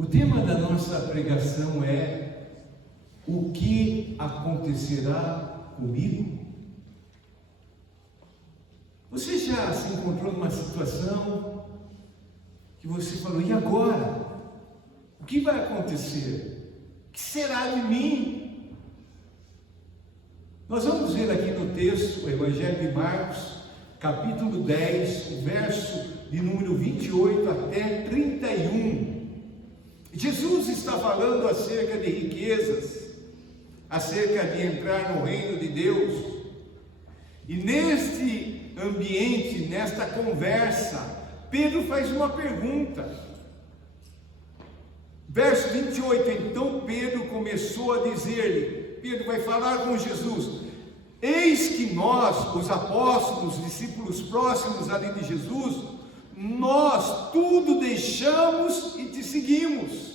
O tema da nossa pregação é: o que acontecerá comigo? Você já se encontrou numa situação que você falou: e agora? O que vai acontecer? O que será de mim? Nós vamos ver aqui no texto, o Evangelho de Marcos, capítulo 10, o verso de número 28 até 31. Jesus está falando acerca de riquezas, acerca de entrar no reino de Deus. E neste ambiente, nesta conversa, Pedro faz uma pergunta. Verso 28, então Pedro começou a dizer-lhe, Pedro vai falar com Jesus: eis que nós, os apóstolos, os discípulos próximos ali de Jesus, nós tudo deixamos e te seguimos.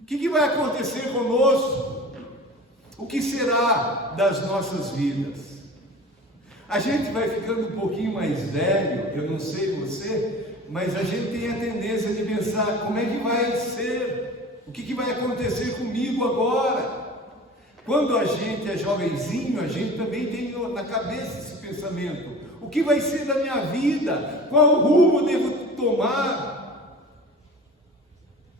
O que vai acontecer conosco? O que será das nossas vidas? A gente vai ficando um pouquinho mais velho, eu não sei você, mas a gente tem a tendência de pensar: como é que vai ser? O que vai acontecer comigo agora? Quando a gente é jovenzinho, a gente também tem na cabeça esse pensamento: o que vai ser da minha vida? Qual rumo devo tomar?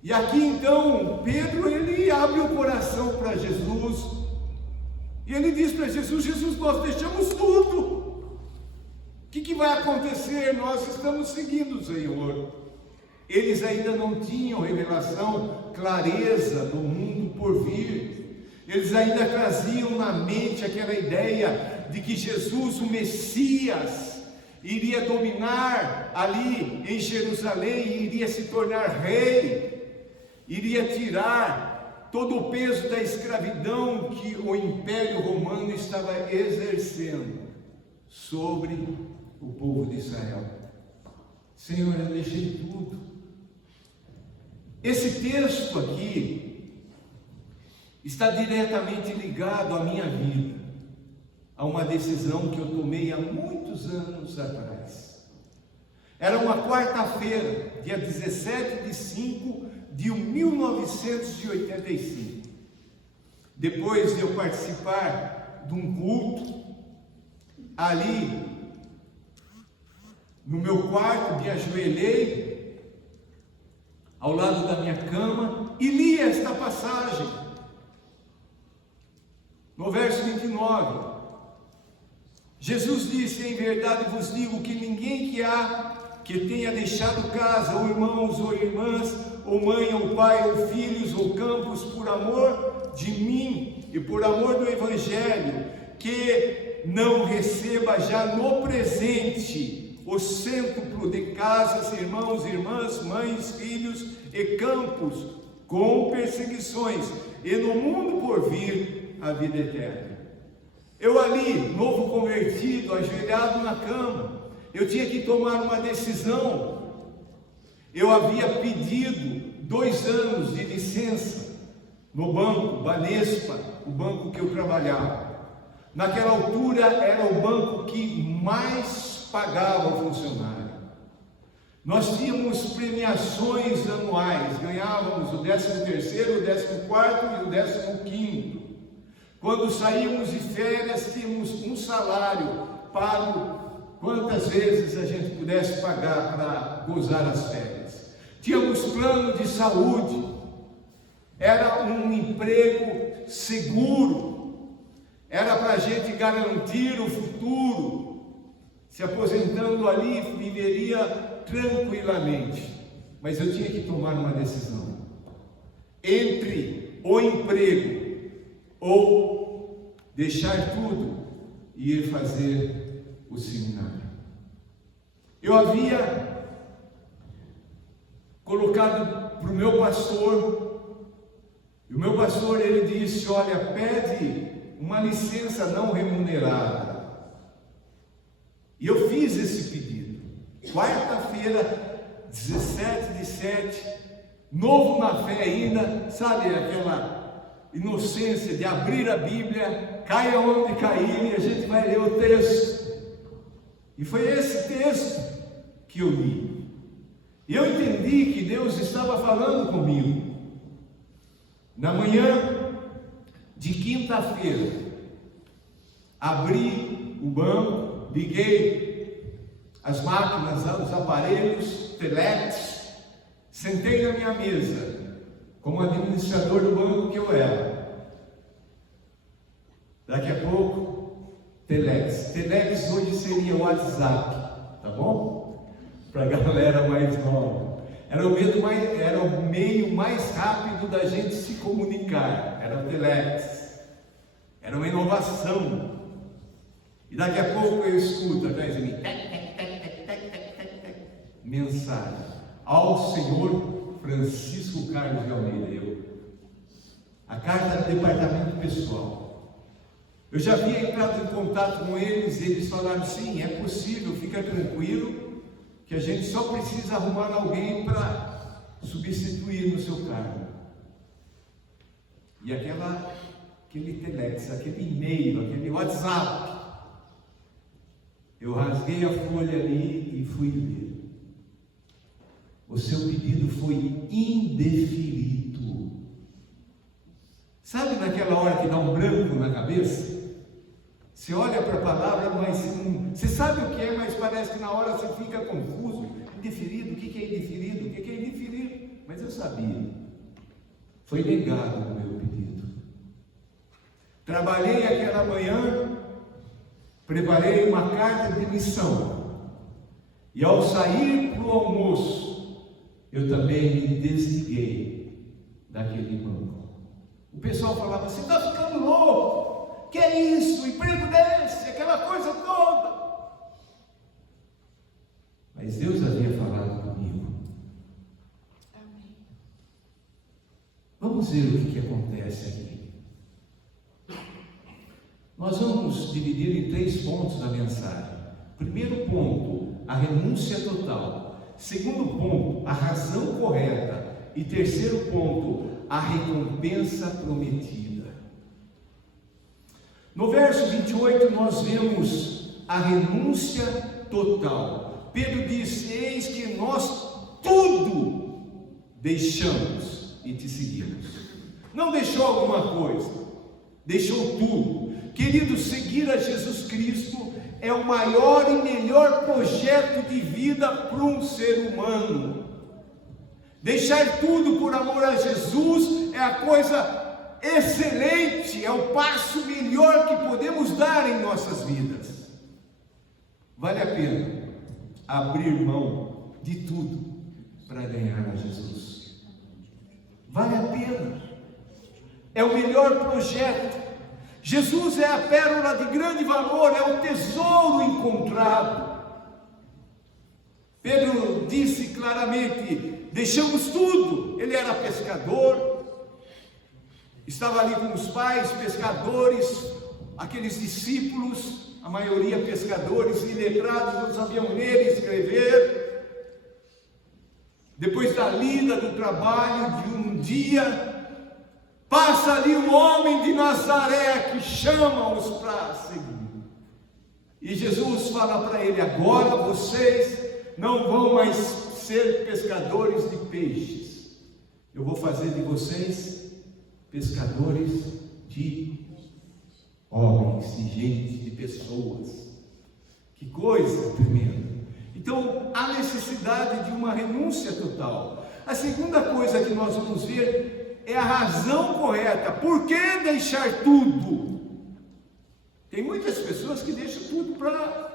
E aqui então, Pedro, ele abre o coração para Jesus, e ele diz para Jesus: Jesus, nós deixamos tudo. O que vai acontecer? Nós estamos seguindo o Senhor. Eles ainda não tinham revelação, clareza do mundo por vir. Eles ainda traziam na mente aquela ideia de que Jesus, o Messias, iria dominar ali em Jerusalém, iria se tornar rei, iria tirar todo o peso da escravidão que o Império Romano estava exercendo sobre o povo de Israel. Senhor, eu deixei tudo. Esse texto aqui está diretamente ligado à minha vida, a uma decisão que eu tomei há muitos anos atrás. Era uma quarta-feira, dia 17 de 5 de 1985. Depois de eu participar de um culto, ali no meu quarto, me ajoelhei ao lado da minha cama e li esta passagem. No verso 29, Jesus disse: em verdade vos digo que ninguém que tenha deixado casa, ou irmãos, ou irmãs, ou mãe, ou pai, ou filhos, ou campos, por amor de mim e por amor do Evangelho, que não receba já no presente o cêntuplo de casas, irmãos, irmãs, mães, filhos e campos, com perseguições, e no mundo por vir a vida eterna. Eu ali, novo convertido, ajoelhado na cama, eu tinha que tomar uma decisão. Eu havia pedido 2 anos de licença no banco Banespa, o banco que eu trabalhava. Naquela altura era o banco que mais pagava o funcionário. Nós tínhamos premiações anuais, ganhávamos o 13º, o 14º e o 15º. Quando saímos de férias, tínhamos um salário pago quantas vezes a gente pudesse pagar para gozar as férias. Tínhamos plano de saúde, era um emprego seguro, era para a gente garantir o futuro. Se aposentando ali, viveria tranquilamente. Mas eu tinha que tomar uma decisão entre o emprego ou deixar tudo e ir fazer o seminário. Eu havia colocado para o meu pastor, e o meu pastor, ele disse: olha, pede uma licença não remunerada. E eu fiz esse pedido. Quarta-feira, 17/7, novo na fé ainda, sabe, aquela inocência de abrir a Bíblia, caia onde cair, e a gente vai ler o texto. E foi esse texto que eu li. E eu entendi entendi que Deus estava falando comigo. Na manhã de quinta-feira, abri o banco, liguei as máquinas, os aparelhos, telex, sentei na minha mesa, como administrador do banco que eu era. Daqui a pouco, telex. Telex hoje seria o WhatsApp, tá bom? Para a galera mais nova. Era o meio mais rápido da gente se comunicar. Era o telex. Era uma inovação. E daqui a pouco eu escuto atrás de mim, mensagem ao senhor Francisco Carlos de Almeida. A carta do departamento pessoal. Eu já havia entrado em contato com eles e eles falaram: sim, é possível, fica tranquilo, que a gente só precisa arrumar alguém para substituir no seu cargo. E aquele telex, aquele e-mail, aquele WhatsApp, eu rasguei a folha ali e fui ler. O seu pedido foi indeferido. Sabe naquela hora que dá um branco na cabeça? Você olha para a palavra, mas você sabe o que é, mas parece que na hora você fica confuso. Indeferido, o que é indeferido? O que é indeferido? Mas eu sabia. Foi negado o meu pedido. Trabalhei aquela manhã, preparei uma carta de missão. E ao sair para o almoço, eu também me desliguei daquele banco. O pessoal falava: você está ficando louco. Que é isso? Emprego desse, aquela coisa toda. Mas Deus havia falado comigo. Amém. Vamos ver o que acontece aqui. Nós vamos dividir em 3 pontos da mensagem. Primeiro ponto, a renúncia total. Segundo ponto, a razão correta. E terceiro ponto, a recompensa prometida. No verso 28 nós vemos a renúncia total. Pedro disse: eis que nós tudo deixamos e te seguimos. Não deixou alguma coisa, deixou tudo. Querido, seguir a Jesus Cristo é o maior e melhor projeto de vida para um ser humano. Deixar tudo por amor a Jesus é a coisa excelente, é o passo melhor que podemos dar em nossas vidas. Vale a pena abrir mão de tudo para ganhar a Jesus. Vale a pena. É o melhor projeto. Jesus é a pérola de grande valor, é o tesouro encontrado. Pedro disse claramente: deixamos tudo. Ele era pescador, estava ali com os pais, pescadores, aqueles discípulos, a maioria pescadores iletrados, não sabiam ler e escrever. Depois da lida, do trabalho de um dia, passa ali um homem de Nazaré que chama-os para seguir. E Jesus fala para ele: agora vocês não vão mais ser pescadores de peixes, eu vou fazer de vocês pescadores de homens, de gente, de pessoas. Que coisa tremenda. Então, há necessidade de uma renúncia total. A segunda coisa que nós vamos ver é a razão correta. Por que deixar tudo? Tem muitas pessoas que deixam tudo para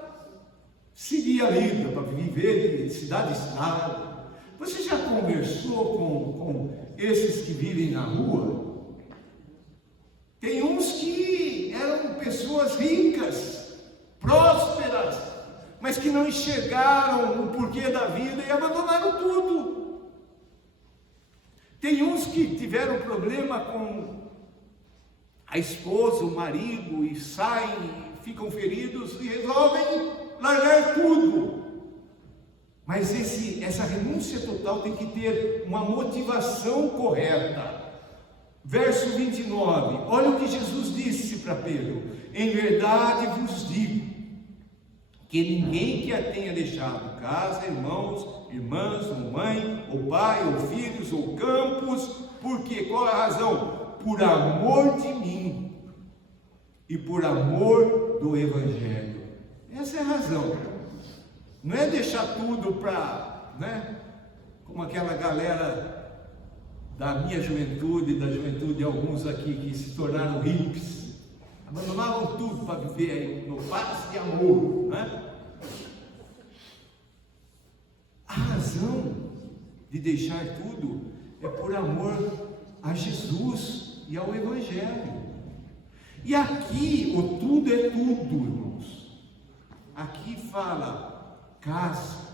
seguir a vida, para viver de cidade em cidade. Você já conversou com esses que vivem na rua? Tem uns que eram pessoas ricas, prósperas, mas que não enxergaram o porquê da vida e abandonaram tudo. Tem uns que tiveram problema com a esposa, o marido, e saem, ficam feridos e resolvem largar tudo. Mas essa renúncia total tem que ter uma motivação correta. Verso 29, olha o que Jesus disse para Pedro: em verdade vos digo, que ninguém que a tenha deixado casa, irmãos, irmãs, ou mãe, ou pai, ou filhos, ou campos. Por quê? Qual é a razão? Por amor de mim e por amor do Evangelho. Essa é a razão. Não é deixar tudo para, como aquela galera da minha juventude, da juventude de alguns aqui que se tornaram hippies, abandonavam tudo para viver aí no paz e amor, A razão de deixar tudo é por amor a Jesus e ao Evangelho. E aqui o tudo é tudo, irmãos. Aqui fala casa,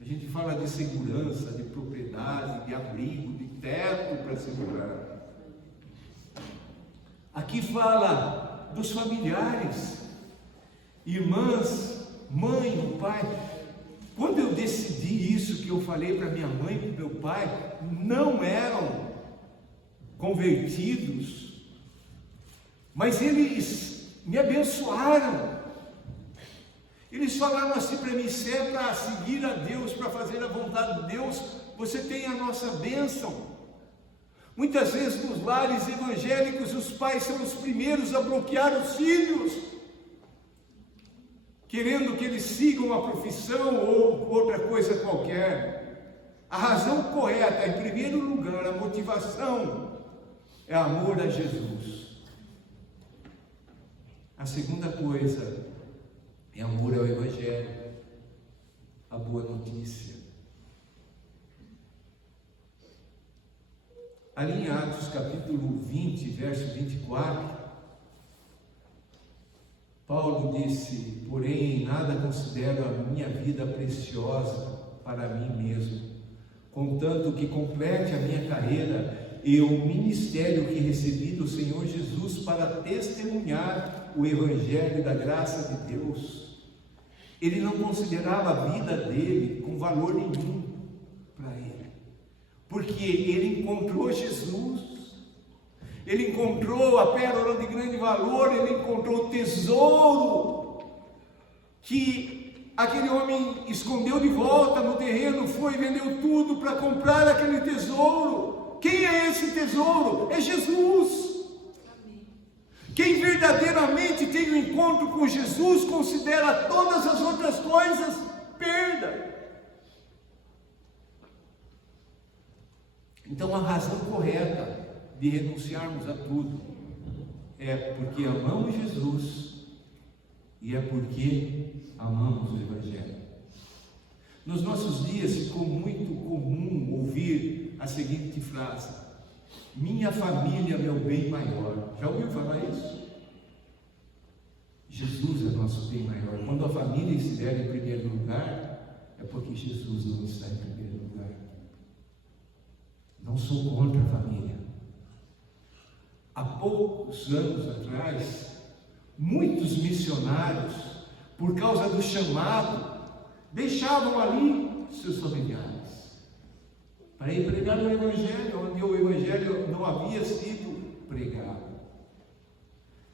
a gente fala de segurança, de propriedade, de abrigo, de teto para segurar. Aqui fala dos familiares, irmãs, mãe, o pai. Quando eu decidi isso que eu falei para minha mãe e para meu pai, não eram convertidos, mas eles me abençoaram. Eles falaram assim para mim: se é para seguir a Deus, para fazer a vontade de Deus, você tem a nossa bênção. Muitas vezes nos lares evangélicos os pais são os primeiros a bloquear os filhos, querendo que eles sigam a profissão ou outra coisa qualquer. A razão correta, em primeiro lugar, a motivação é amor a Jesus. A segunda coisa é amor ao Evangelho, a boa notícia. Ali em Atos capítulo 20, verso 24, Paulo disse: porém, em nada considero a minha vida preciosa para mim mesmo, contanto que complete a minha carreira e o ministério que recebi do Senhor Jesus para testemunhar o Evangelho da graça de Deus. Ele não considerava a vida dele com valor nenhum para ele, porque ele encontrou Jesus, ele encontrou a pérola de grande valor, ele encontrou o tesouro que aquele homem escondeu de volta no terreno, foi e vendeu tudo para comprar aquele tesouro. Quem é esse tesouro? É Jesus. Quem verdadeiramente tem um encontro com Jesus, considera todas as outras coisas perda. Então a razão correta de renunciarmos a tudo é porque amamos Jesus e é porque amamos o Evangelho. Nos nossos dias ficou muito comum ouvir a seguinte frase: minha família é meu bem maior. Já ouviu falar isso? Jesus é nosso bem maior. Quando a família estiver em primeiro lugar, é porque Jesus não está em primeiro lugar. Não sou contra a família. Há poucos anos atrás, muitos missionários, por causa do chamado, deixavam ali seus familiares para ir pregar o Evangelho, onde o Evangelho não havia sido pregado.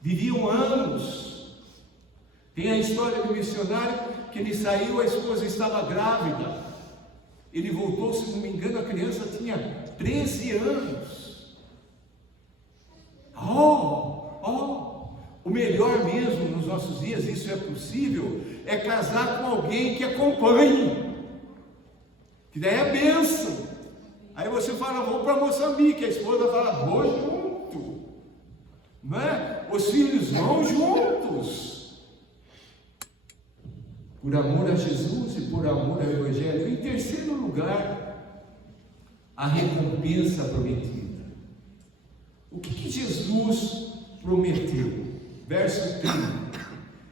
Viviam anos. Tem a história do missionário que ele saiu, a esposa estava grávida. Ele voltou, se não me engano, a criança tinha 13 anos. O melhor mesmo nos nossos dias, isso é possível, é casar com alguém que acompanhe, que daí é bênção. Aí você fala: vou para Moçambique, a esposa fala: vou junto, não é? Os filhos vão juntos, por amor a Jesus e por amor ao Evangelho. Em terceiro lugar, a recompensa prometida. O que Jesus prometeu? Verso 30.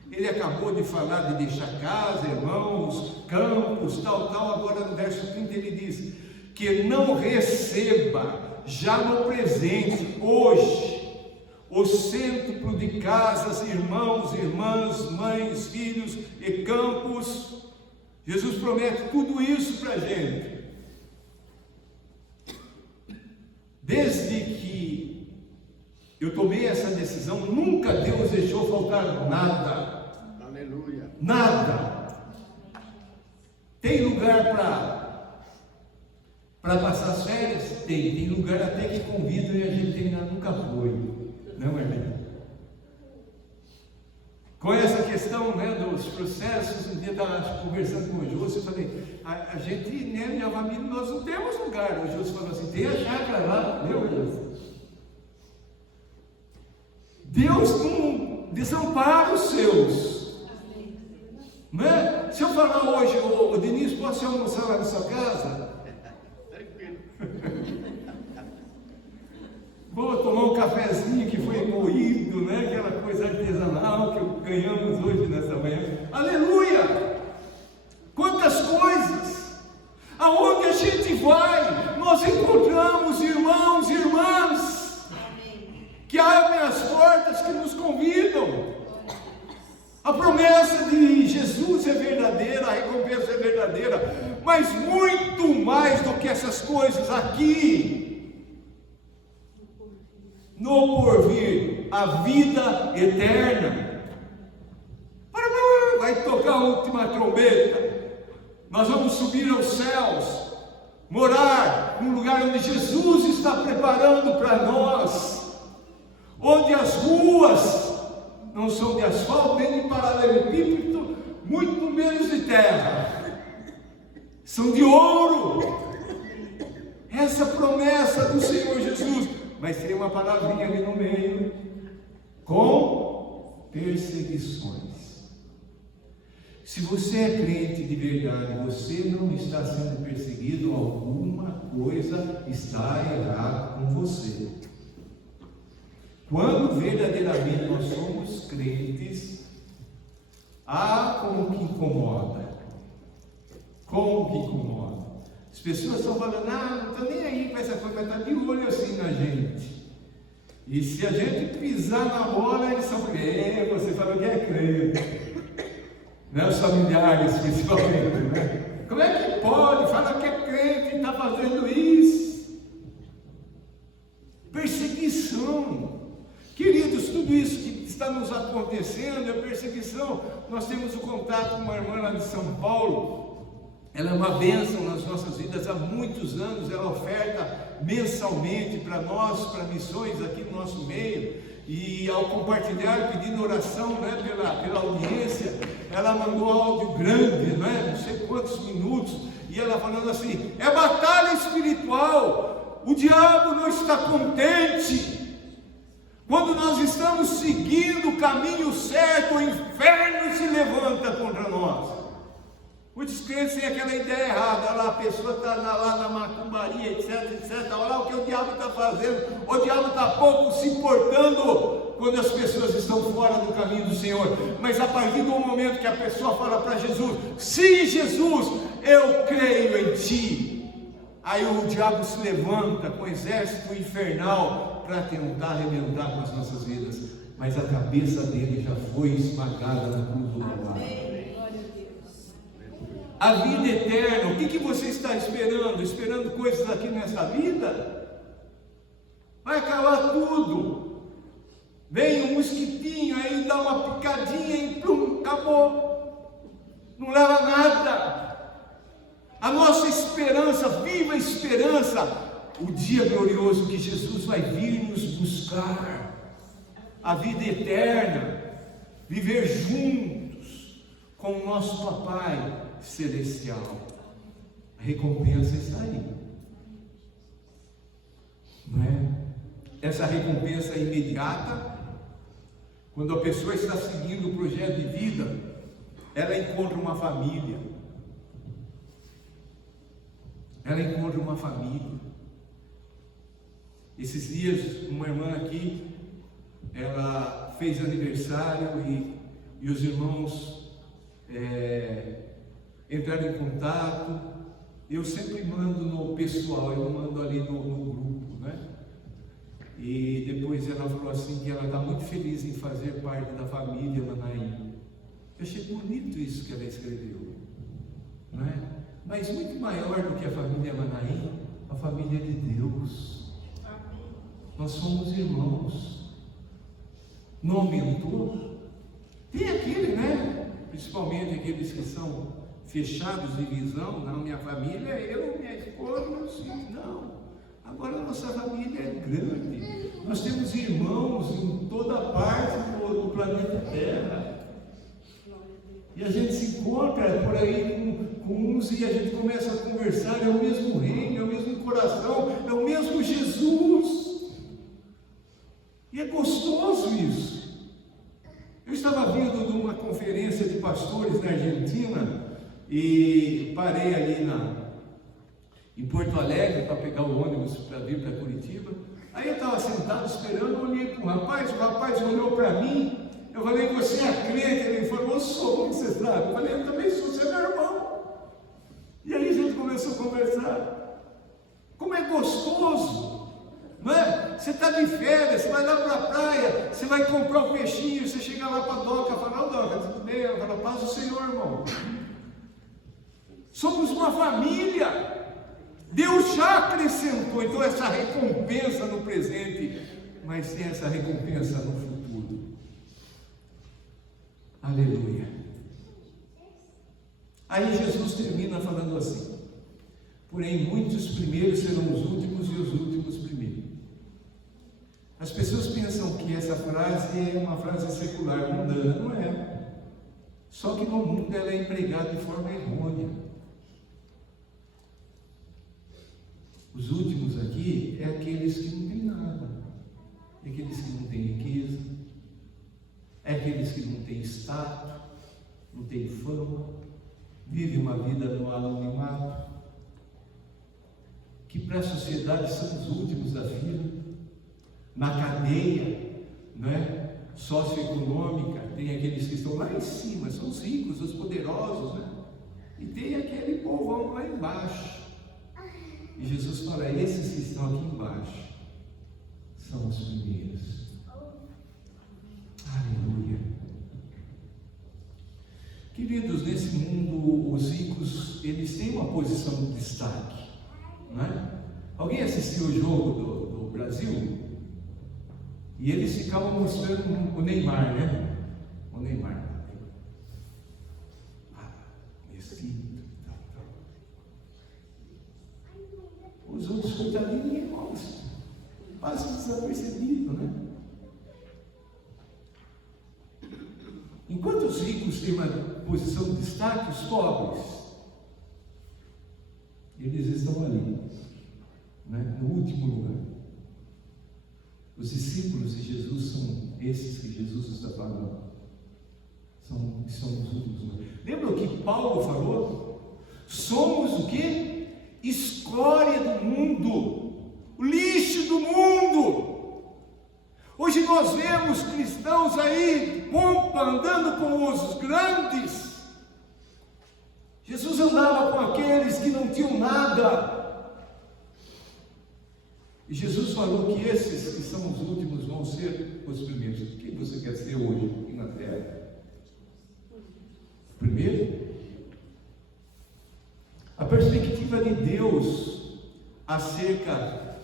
Ele acabou de falar de deixar casa, irmãos, campos, tal. Agora no verso 30 ele diz que não receba já no presente, hoje, o cêntuplo de casas, irmãos, irmãs, mães, filhos e campos. Jesus promete tudo isso para a gente. Desde que eu tomei essa decisão, nunca Deus deixou faltar nada. Aleluia. Nada. Tem lugar para passar as férias? Tem lugar até que convidam e a gente ainda nunca foi, não é mesmo? Com essa questão, né, dos processos, um dia eu estava conversando com o Júlio, eu falei, a gente, né, minha família, nós não temos lugar. O Júlio falou assim, tem a chácara lá, meu Deus. Deus não desampara os seus. Né? Se eu falar hoje, ô Denise, posso almoçar lá na sua casa? Vou tomar um cafezinho que foi moído, né? Aquela coisa artesanal que ganhamos hoje nessa manhã. Aleluia! Quantas coisas! Aonde a gente vai, nós encontramos irmãos e irmãs que abrem as portas, que nos convidam. A promessa de Jesus é verdadeira, a recompensa é verdadeira, mas muito mais do que essas coisas aqui, no porvir, a vida eterna. Vai tocar a última trombeta, nós vamos subir aos céus, morar num lugar onde Jesus está preparando para nós, onde as ruas não são de asfalto, nem de paralelepípedo, muito menos de terra, são de ouro. Essa promessa do Senhor Jesus. Mas tem uma palavrinha ali no meio, com perseguições. Se você é crente de verdade, você não está sendo perseguido, alguma coisa está errada com você. Quando verdadeiramente nós somos crentes, como que incomoda. Como que incomoda. As pessoas estão falando, não estou nem aí com essa coisa, mas está de olho assim na gente. E se a gente pisar na bola, eles são você falou que é crente. Né? Os familiares, principalmente. Né? Como é que pode? Fala que é crente e está fazendo isso. Perseguição. Queridos, tudo isso que está nos acontecendo é perseguição. Nós temos o contato com uma irmã lá de São Paulo. Ela é uma bênção nas nossas vidas há muitos anos. Ela oferta mensalmente para nós, para missões aqui no nosso meio. E ao compartilhar, pedindo oração, né, pela audiência, ela mandou áudio grande, né, não sei quantos minutos. E ela falando assim, é batalha espiritual. O diabo não está contente. Quando nós estamos seguindo o caminho certo, o inferno se levanta contra nós. Muitos crentes têm aquela ideia errada, lá a pessoa está lá na macumbaria, etc. Olha lá o que o diabo está fazendo, o diabo está pouco se importando quando as pessoas estão fora do caminho do Senhor. Mas a partir do momento que a pessoa fala para Jesus, sim Jesus, eu creio em Ti, aí o diabo se levanta com o exército infernal para tentar arrebentar com as nossas vidas, mas a cabeça dele já foi esmagada na cruz do Calvário. A vida eterna, o que você está esperando? Esperando coisas aqui nessa vida? Vai acabar tudo. Vem um mosquitinho aí, dá uma picadinha e plum, acabou. Não leva nada. A nossa esperança, viva a esperança, o dia glorioso que Jesus vai vir nos buscar, a vida eterna, viver juntos com o nosso Papai Celestial. A recompensa está aí, não é? Essa recompensa é imediata. Quando a pessoa está seguindo o projeto de vida, ela encontra uma família. Ela encontra uma família. Esses dias, uma irmã aqui, ela fez aniversário e os irmãos entraram em contato. Eu sempre mando no pessoal, eu não mando ali no grupo, né? E depois ela falou assim que ela está muito feliz em fazer parte da família Manaim. Eu achei bonito isso que ela escreveu, não é? Mas muito maior do que a família Manaim, a família de Deus. Nós somos irmãos. Não aumentou? Tem aquele, né? Principalmente aqueles que são fechados de visão, não, minha família é eu, minha esposa, meus filhos, não. Agora a nossa família é grande, nós temos irmãos em toda parte do planeta Terra, e a gente se encontra por aí com uns e a gente começa a conversar, é o mesmo reino, é o mesmo coração, é o mesmo Jesus, e é gostoso isso. Eu estava vindo de uma conferência de pastores na Argentina, e parei ali em Porto Alegre para pegar o ônibus para vir para Curitiba. Aí eu estava sentado esperando, olhei para o rapaz olhou para mim, eu falei, você é crente? Ele falou, eu sou, como você sabe? Eu falei, eu também sou, você é meu irmão. E aí a gente começou a conversar. Como é gostoso, não é? Você está de férias, você vai lá para a praia, você vai comprar um peixinho, você chega lá para a Doca, fala, Doca, tudo bem? Ela fala, paz do Senhor, irmão. Somos uma família. Deus já acrescentou, então, essa recompensa no presente, mas tem essa recompensa no futuro. Aleluia. Aí Jesus termina falando assim: porém muitos primeiros serão os últimos e os últimos primeiros. As pessoas pensam que essa frase é uma frase secular, mundana, não é. Só que no mundo ela é empregada de forma errônea. Os últimos aqui é aqueles que não têm nada, é aqueles que não têm riqueza, é aqueles que não têm status, não têm fama, vivem uma vida no anonimato, que para a sociedade são os últimos da fila, na cadeia, não é? Socioeconômica, tem aqueles que estão lá em cima, são os ricos, os poderosos, né? E tem aquele povão lá embaixo. E Jesus fala, esses que estão aqui embaixo são os primeiros. Aleluia. Queridos, nesse mundo, os ricos, eles têm uma posição de destaque, não é? Alguém assistiu o jogo do Brasil? E eles ficavam mostrando o Neymar, né? O Neymar. Messi. Os outros coitadinhos, ninguém mostra. Passa desapercebido, né? Enquanto os ricos têm uma posição de destaque, os pobres, eles estão ali, né? No último lugar. Os discípulos de Jesus são esses que Jesus está falando. São os últimos. Lembra o que Paulo falou? Somos o quê? Escória do mundo, o lixo do mundo. Hoje nós vemos cristãos aí, pompa, andando com os grandes. Jesus andava com aqueles que não tinham nada. E Jesus falou que esses que são os últimos vão ser os primeiros. Quem você quer ser hoje aqui na terra? Primeiro? A perspectiva de Deus acerca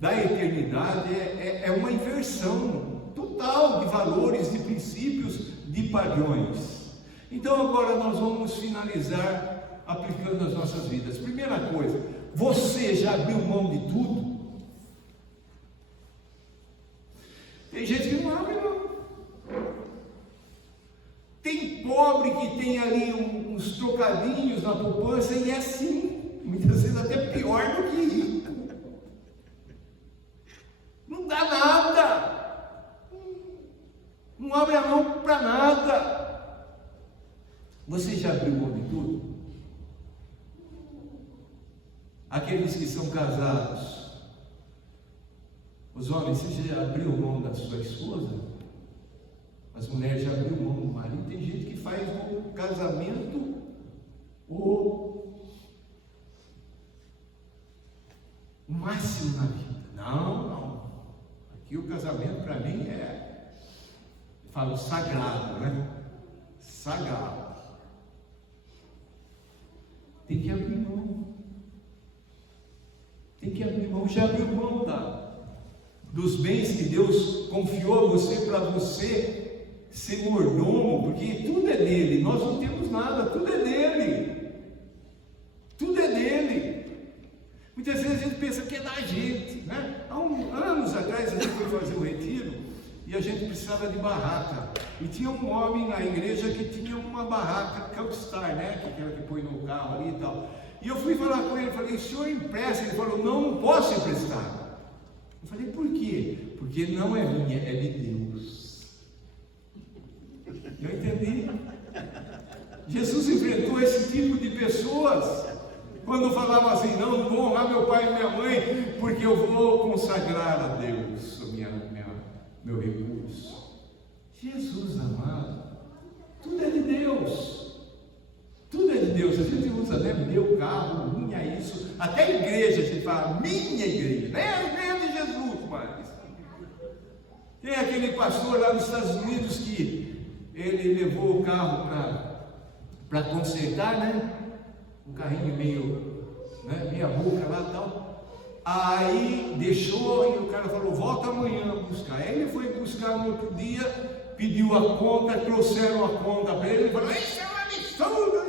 da eternidade é uma inversão total de valores, de princípios, de padrões. Então agora nós vamos finalizar aplicando as nossas vidas. Primeira coisa, você já abriu mão de tudo? Tem gente que não abre, não. Tem pobre que tem ali uns trocadinhos na poupança e é assim, muitas vezes até pior do que isso. Não dá nada, não abre a mão para nada. Você já abriu mão de tudo? Aqueles que são casados, os homens, você já abriu mão da sua esposa? As mulheres já abriu mão do marido. Tem gente que faz o casamento o máximo na vida. Não. Aqui o casamento para mim falo sagrado, né? Sagrado. Tem que abrir mão. Tem que abrir mão. Já abriu mão dos bens que Deus confiou a você para você ser mordomo, porque tudo é dele, nós não temos nada, tudo é dele. Muitas vezes a gente pensa que é da gente, né? Há anos atrás a gente foi fazer um retiro e a gente precisava de barraca. E tinha um homem na igreja que tinha uma barraca Campstar, né? Que é aquela que põe no carro ali e tal. E eu fui falar com ele, falei, o senhor empresta? Ele falou, não posso emprestar. Eu falei, por quê? Porque não é minha, é de Deus. Eu entendi. Jesus enfrentou esse tipo de pessoas quando falava assim, não vou honrar meu pai e minha mãe, porque eu vou consagrar a Deus meu recurso. Jesus amado, tudo é de Deus. Tudo é de Deus. A gente usa, né, meu carro, minha isso, até a igreja a gente fala, minha igreja, não é a igreja de Jesus, mas tem aquele pastor lá nos Estados Unidos que ele levou o carro para consertar, né? Um carrinho meio, né, meia boca lá e tal. Aí deixou e o cara falou, volta amanhã buscar. Aí ele foi buscar no outro dia, pediu a conta, trouxeram a conta para ele, ele falou, isso é um absurdo,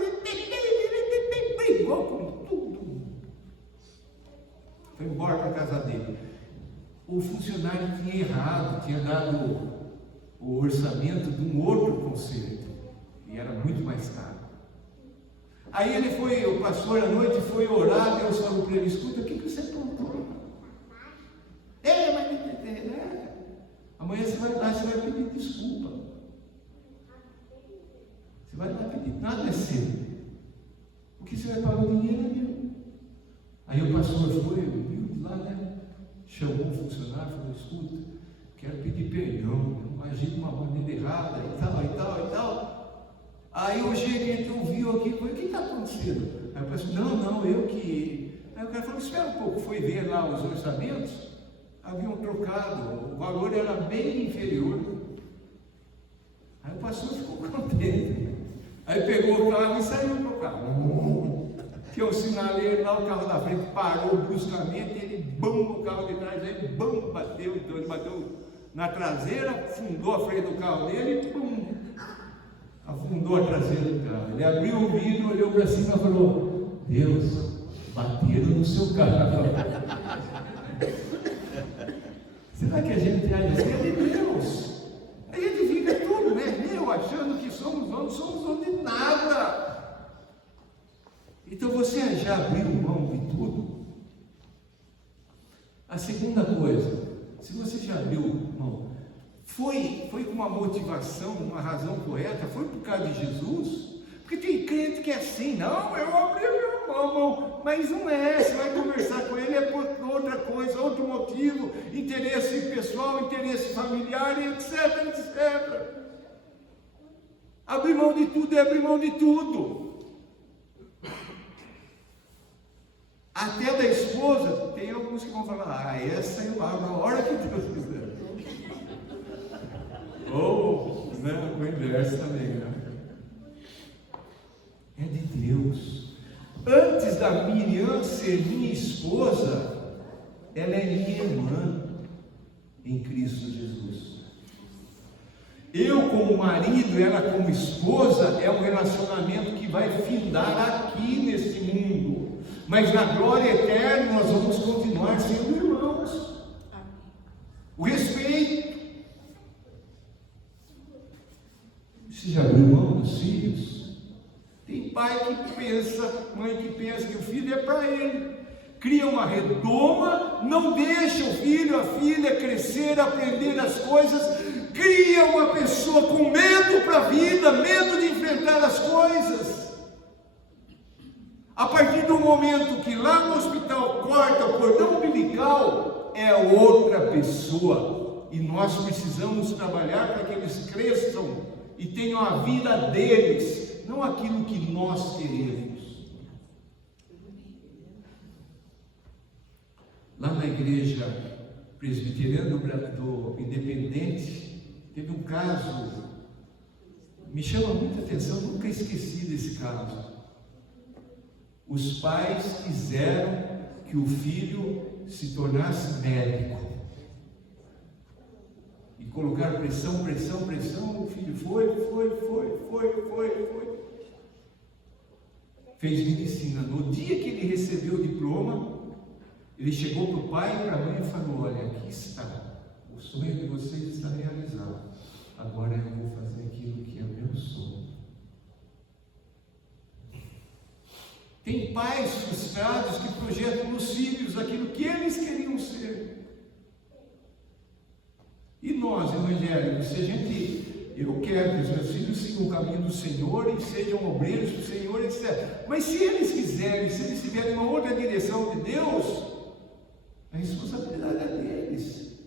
brigou com tudo. Foi embora para a casa dele. O funcionário tinha errado, tinha dado o orçamento de um outro concerto, e era muito mais caro. Aí ele foi, o pastor à noite foi orar, Deus falou para ele, escuta, o que você plantou? Amanhã você vai lá, você vai pedir desculpa. Você vai lá pedir, nada é seu. O que você vai pagar o dinheiro é meu. Aí o pastor foi, viu lá, né? Chamou o funcionário, falou, escuta, quero pedir perdão, agi de uma maneira errada e tal, e tal, e tal. Aí o gerente ouviu aqui, falou, o que está acontecendo? Aí o pastor, não, eu que... Aí o cara falou, espera um pouco, foi ver lá os orçamentos, haviam trocado, o valor era bem inferior. Aí o pastor ficou contente. Aí pegou o carro e saiu para o carro. Que eu sinalei lá, o carro da frente parou bruscamente, ele bum, o carro de trás, aí bum, bateu, então ele bateu na traseira, afundou a frente do carro dele e pum, afundou a traseira do carro. Ele abriu o vidro, olhou para cima e falou, Deus, bateram no seu carro. Será que a gente age assim? É de Deus. Aí a gente fica tudo, né? Eu achando que somos donos de nada. Então você já abriu mão de tudo? A segunda coisa, se você já abriu mão, foi com uma motivação, uma razão correta, foi por causa de Jesus? Porque tem crente que é assim, não, eu abri minha mão, mas não é, você vai conversar com ele, é por outra coisa, outro motivo, interesse pessoal, interesse familiar, etc, etc. Abrir mão de tudo é abrir mão de tudo. Até da esposa, tem alguns que vão falar, essa eu abro na hora que Deus quiser. Ou, né, o inverso também, né? É de Deus. Antes da Miriam ser minha esposa, ela é minha irmã em Cristo Jesus. Eu como marido, ela como esposa, é um relacionamento que vai findar aqui nesse mundo. Mas na glória eterna nós vamos continuar sendo irmãos. O respeito. Você já abriu mão dos filhos? Tem pai que pensa, mãe que pensa que o filho é para ele. Cria uma redoma, não deixa o filho, a filha crescer, aprender as coisas. Cria uma pessoa com medo para a vida, medo de enfrentar as coisas. A partir do momento que lá no hospital corta o cordão umbilical, é outra pessoa. E nós precisamos trabalhar para que eles cresçam e tenham a vida deles, não aquilo que nós queremos. Lá na igreja presbiteriana do Independente, teve um caso, me chama muita atenção, nunca esqueci desse caso. Os pais quiseram que o filho se tornasse médico. E colocaram pressão, o filho foi. Fez medicina. No dia que ele recebeu o diploma, Ele chegou para o pai e para a mãe e falou: olha, aqui está, o sonho de vocês está realizado, agora eu vou fazer aquilo que é meu sonho. Tem pais frustrados que projetam nos filhos aquilo que eles queriam ser. E nós, evangélicos, se a gente, eu quero que os meus filhos sigam o caminho do Senhor e sejam obreiros do Senhor, etc. Mas se eles quiserem, se eles tiverem uma outra direção de Deus, a responsabilidade é deles.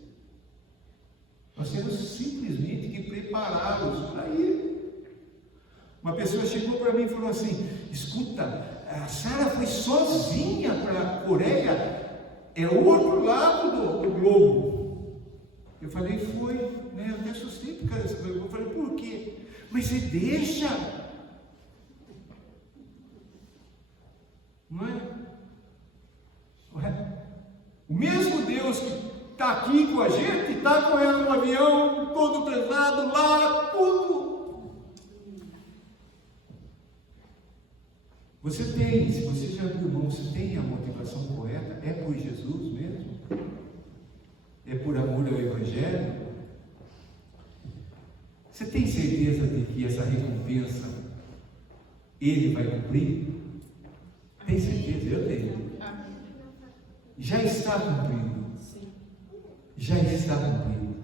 Nós temos simplesmente que prepará-los para ir. Uma pessoa chegou para mim e falou assim: escuta, a Sara foi sozinha para a Coreia, é o outro lado do globo. Eu falei: foi, né? Eu até assustei por causa dessa coisa. Eu falei: por quê? Mas você deixa, não é? Ué? O mesmo Deus que está aqui com a gente, está com ela no avião, todo pesado lá, tudo. Você tem, se você já abriu mão, você tem a motivação correta? É por Jesus mesmo? É por amor ao Evangelho? Você tem certeza de que essa recompensa Ele vai cumprir? Tem certeza? Eu tenho. Já está cumprido. Já está cumprido.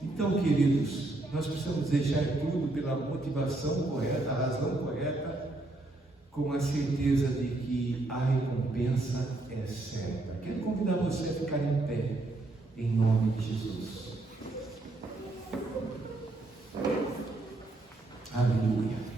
Então, queridos, nós precisamos deixar tudo pela motivação correta, a razão correta, com a certeza de que a recompensa é certa. Quero convidar você a ficar em pé, em nome de Jesus. Aleluia.